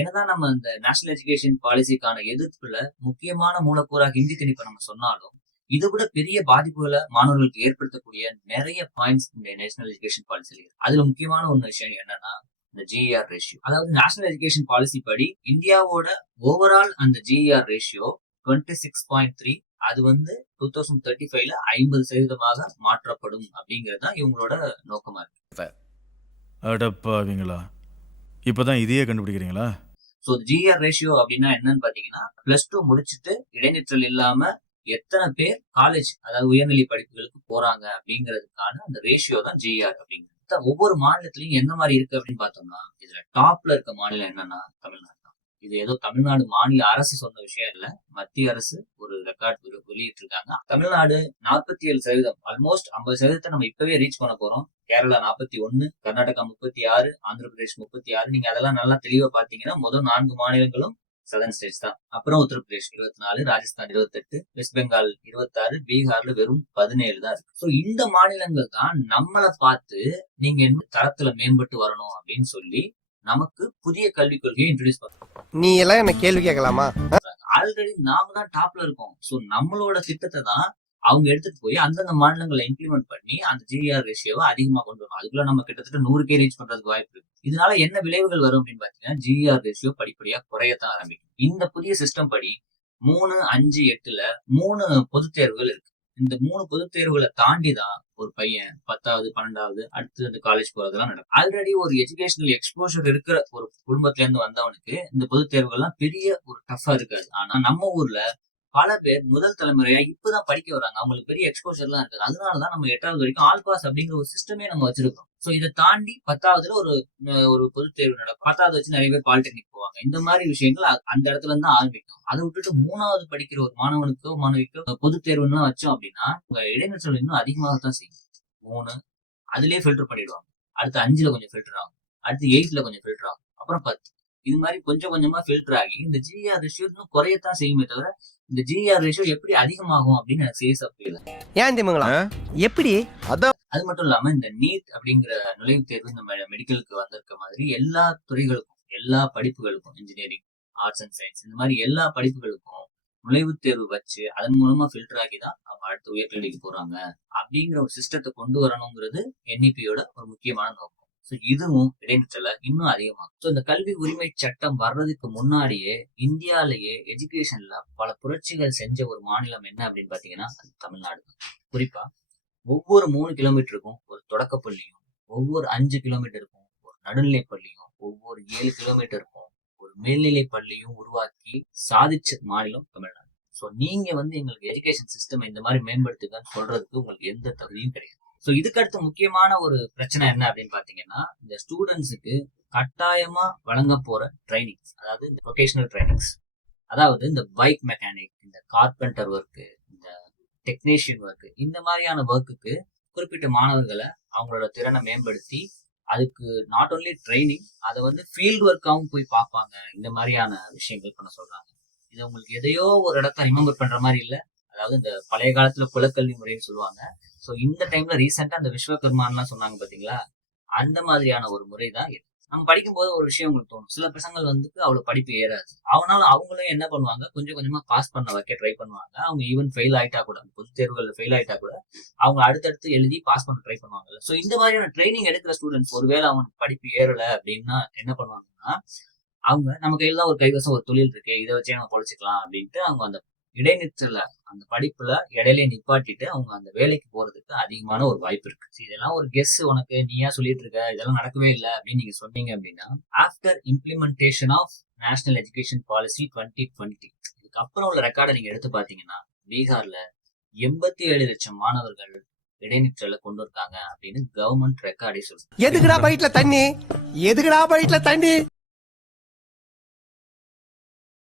என்னதான் நம்ம இந்த நேஷனல் எஜுகேஷன் பாலிசிக்கான எதிர்ப்புல முக்கியமான மூலக்கூறாக ஹிந்தி திணிப்பை நம்ம சொன்னாலும் இது விட பெரிய பாதிப்புகளை மாணவர்களுக்கு ஏற்படுத்தக்கூடிய நிறைய பாயிண்ட்ஸ் இந்த நேஷனல் எஜுகேஷன் பாலிசியில் இருக்கு. அதுல முக்கியமான ஒரு விஷயம் என்னன்னா இந்த ஜிஆர் ரேஷியோ. அதாவது நேஷனல் எஜுகேஷன் பாலிசி படி இந்தியாவோட ஓவரால் அந்த ஜிஆர் ரேஷியோ 26.3 அது 2035ல 50% மாற்றப்படும் அப்படிங்கிறது தான் இவங்களோட நோக்கமா இருக்கு. அடப்பாவீங்களா, இப்பதான் இதையே கண்டுபிடிக்கிறீங்களா? ஸோ ஜிஆர் ரேஷியோ அப்படின்னா என்னன்னு பாத்தீங்கன்னா +2 முடிச்சுட்டு இடைநிற்றல் இல்லாம எத்தனை பேர் காலேஜ் அதாவது உயர்நிலை படிப்புகளுக்கு போறாங்க அப்படிங்கிறதுக்கான அந்த ரேஷியோ தான் ஜிஆர் அப்படிங்கிறது. ஒவ்வொரு மாநிலத்திலையும் என்ன மாதிரி இருக்கு அப்படின்னு பார்த்தோம்னா இதுல டாப்ல இருக்க மாநிலம் என்னன்னா தமிழ்நாடு தான். இது ஏதோ தமிழ்நாடு மாநில அரசு சொன்ன விஷயம் இல்ல, மத்திய அரசு ஒரு ரெக்கார்ட் வெளியிட்டு இருக்காங்க. தமிழ்நாடு 47%, ஆல்மோஸ்ட் 50% நம்ம இப்பவே ரீச் பண்ண போறோம். கேரளா 41, கர்நாடகா 36, ஆந்திர பிரதேஷ் 36. நீங்க அதெல்லாம் நல்லா தெளிவா பாத்தீங்கன்னா முதல் 4 மாநிலங்களும் சதர்ன் ஸ்டேட்ஸ் தான். அப்புறம் உத்தரப்பிரதேஷ் 24, ராஜஸ்தான் 28, வெஸ்ட் பெங்கால் 26, பீகார்ல வெறும் 17 தான் இருக்கு. சோ இந்த மாநிலங்கள் தான் நம்மளை பார்த்து நீங்க என்ன தரத்துல மேம்பட்டு வரணும் அப்படின்னு சொல்லி நமக்கு புதிய கல்விக் கொள்கையை இன்ட்ரோடியூஸ் பண்றோம். நீ எல்லாம் என்ன கேள்வி கேட்கலாமா? ஆல்ரெடி நாம தான் டாப்ல இருக்கோம். சோ நம்மளோட திட்டத்தை தான் அவங்க எடுத்துட்டு போய் அந்தந்த மாநிலங்களை இம்ப்ளிமெண்ட் பண்ணி அந்த ஜிஆர் ரேஷியோவை அதிகமா கொண்டு வரணும். அதுக்குள்ள நம்ம கிட்டத்தட்ட 100K ரீச் பண்றதுக்கு வாய்ப்பு இருக்கு. இதனால என்ன விளைவுகள் வரும் அப்படின்னு பாத்தீங்கன்னா ஜிஆர் ரேஷியோ படிப்படியா குறையத்தான் ஆரம்பிக்கும். இந்த புதிய சிஸ்டம் படி 3, 5, 8ல 3 பொதுத் தேர்வுகள் இருக்கு. இந்த 3 பொதுத் தேர்வுகளை தாண்டி தான் ஒரு பையன் 10வது 12வது அடுத்து அந்த காலேஜ் போறதெல்லாம் நடக்கும். ஆல்ரெடி ஒரு எஜுகேஷனல் எக்ஸ்போஷர் இருக்கிற ஒரு குடும்பத்துல இருந்து வந்தவனுக்கு இந்த பொதுத் தேர்வுகள்லாம் பெரிய ஒரு டஃபா இருக்காது. ஆனா நம்ம ஊர்ல பல பேர் முதல் தலைமுறையா இப்பதான் படிக்க வராங்க, அவங்களுக்கு பெரிய எக்ஸ்போஷர் எல்லாம் இருக்காது. அதனாலதான் நம்ம 8வது வரைக்கும் ஆல் பாஸ் அப்படிங்கிற ஒரு சிஸ்டமே நம்ம வச்சிருக்கோம். சோ இதை தாண்டி 10வதுல ஒரு பொதுத் தேர்வு நடக்கும். 10வது வச்சு நிறைய பேர் பாலிடெக்னிக் போவாங்க. இந்த மாதிரி விஷயங்கள் அந்த இடத்துல இருந்து தான் ஆரம்பிக்கும். அதை விட்டுட்டு 3வது படிக்கிற ஒரு மாணவனுக்கோ மாணவிக்கோ பொதுத் தேர்வுன்னு வச்சோம் அப்படின்னா உங்க இடைநிற்றல் இன்னும் அதிகமாகத்தான் செய்யும். 3 அதுலயே ஃபில்டர் பண்ணிடுவாங்க, அடுத்து 5ல கொஞ்சம் ஃபில்டர் ஆகும், அடுத்து 8ல கொஞ்சம் ஃபில்டர் ஆகும், அப்புறம் 10. இது மாதிரி கொஞ்சம் கொஞ்சமா ஃபில்டர் ஆகி இந்த ஜிஆர் ரேஷியோ இன்னும் குறையத்தான் செய்யுமே தவிர இந்த ஜிஆர் ரேஷியோ எப்படி அதிகமாகும் அப்படின்னு எனக்கு சீரியஸா புரியல. ஏன் தெரியுங்களா? எப்படி? அது மட்டும் இல்லாம இந்த நீட் அப்படிங்கிற நுழைவுத் தேர்வு இந்த மெடிக்கலுக்கு வந்திருக்க மாதிரி எல்லா துறைகளுக்கும் எல்லா படிப்புகளுக்கும் இன்ஜினியரிங், ஆர்ட்ஸ் அண்ட் சயின்ஸ் இந்த மாதிரி எல்லா படிப்புகளுக்கும் நுழைவுத் தேர்வு வச்சு அதன் மூலமா ஃபில்டர் ஆகி தான் அவங்க அடுத்த உயர்கல்விக்கு போறாங்க அப்படிங்கிற ஒரு சிஸ்டத்தை கொண்டு வரணுங்கிறது NEP-யோட ஒரு முக்கியமான நோக்கம். இதுவும் இடைநிற்றல இன்னும் அதிகமாகும். ஸோ இந்த கல்வி உரிமை சட்டம் வர்றதுக்கு முன்னாடியே இந்தியாலேயே எஜுகேஷன்ல பல புரட்சிகள் செஞ்ச ஒரு மாநிலம் என்ன அப்படின்னு பாத்தீங்கன்னா அது தமிழ்நாடு தான். குறிப்பா ஒவ்வொரு 3 கிலோமீட்டருக்கும் ஒரு தொடக்க பள்ளியும், ஒவ்வொரு 5 கிலோமீட்டருக்கும் ஒரு நடுநிலை பள்ளியும், ஒவ்வொரு 7 கிலோமீட்டருக்கும் ஒரு மேல்நிலை பள்ளியும் உருவாக்கி சாதிச்ச மாநிலம் தமிழ்நாடு. ஸோ நீங்க எங்களுக்கு எஜுகேஷன் சிஸ்டம் இந்த மாதிரி மேம்படுத்துங்கன்னு சொல்றதுக்கு உங்களுக்கு எந்த தகுதியும் கிடையாது. ஸோ இதுக்கு அடுத்து முக்கியமான ஒரு பிரச்சனை என்ன அப்படின்னு பாத்தீங்கன்னா இந்த ஸ்டூடெண்ட்ஸுக்கு கட்டாயமா வழங்க போற ட்ரைனிங்ஸ், அதாவது இந்த வொகேஷனல் ட்ரைனிங்ஸ், அதாவது இந்த பைக் மெக்கானிக், இந்த கார்பெண்டர் ஒர்க்கு, இந்த டெக்னீஷியன் ஒர்க்கு, இந்த மாதிரியான ஒர்க்குக்கு குறிப்பிட்ட மாணவர்களை அவங்களோட திறனை மேம்படுத்தி அதுக்கு நாட் ஓன்லி ட்ரைனிங், அதை ஃபீல்டு ஒர்க்காகவும் போய் பார்ப்பாங்க. இந்த மாதிரியான விஷயங்கள் பண்ண சொல்றாங்க. இது உங்களுக்கு எதையோ ஒரு இடத்த ரிமெம்பர் பண்ற மாதிரி இல்லை. அதாவது இந்த பழைய காலத்துல குலக்கல்வி முறைன்னு சொல்லுவாங்க. ஸோ இந்த டைம்ல ரீசெண்டா அந்த விஸ்வகர்மான்லாம் சொன்னாங்க பாத்தீங்களா, அந்த மாதிரியான ஒரு முறை தான் இது. நம்ம படிக்கும்போது ஒரு விஷயம் உங்களுக்கு தோணும், சில பசங்கள் அவ்வளவு படிப்பு ஏறாது. அவங்களும் என்ன பண்ணுவாங்க, கொஞ்சம் கொஞ்சமா பாஸ் பண்ண வைக்க ட்ரை பண்ணுவாங்க. அவங்க ஈவன் ஃபெயில் ஆயிட்டா கூட, பொது தேர்வுகள் ஃபெயில் ஆயிட்டா கூட அவங்க அடுத்தடுத்து எழுதி பாஸ் பண்ண ட்ரை பண்ணுவாங்க. ஸோ இந்த மாதிரியான ட்ரைனிங் எடுக்கிற ஸ்டூடெண்ட்ஸ் ஒருவேளை அவங்களுக்கு படிப்பு ஏறல அப்படின்னா என்ன பண்ணுவாங்கன்னா, அவங்க நம்ம கையில தான் ஒரு கைவசம் ஒரு தொழில் இருக்கு, இதை வச்சே நம்ம பொழைச்சிக்கலாம் அப்படின்ட்டு அவங்க அந்த இடைநிற்றல அந்த படிப்புல இடையிலே நிப்பாட்டிட்டு அவங்க அந்த வேலைக்கு போறதுக்கு அதிகமான ஒரு வாய்ப்பு இருக்கு. இதெல்லாம் ஒரு கெஸ், உனக்கு நீயா சொல்லிட்டு இருக்க, இதெல்லாம் நடக்கவே இல்லை அப்படின்னு நீங்க சொன்னீங்க அப்படின்னா after implementation of national education policy 2020 இதுக்கு அப்புறம் உள்ள ரெக்கார்டை நீங்க எடுத்து பாத்தீங்கன்னா பீகார்ல 87 லட்சம் மாணவர்கள் இடைநிற்றல கொண்டு இருக்காங்க அப்படின்னு கவர்மெண்ட் ரெக்கார்டே சொல்லுங்க. எதுக்குடா பைட்ல தண்ணி?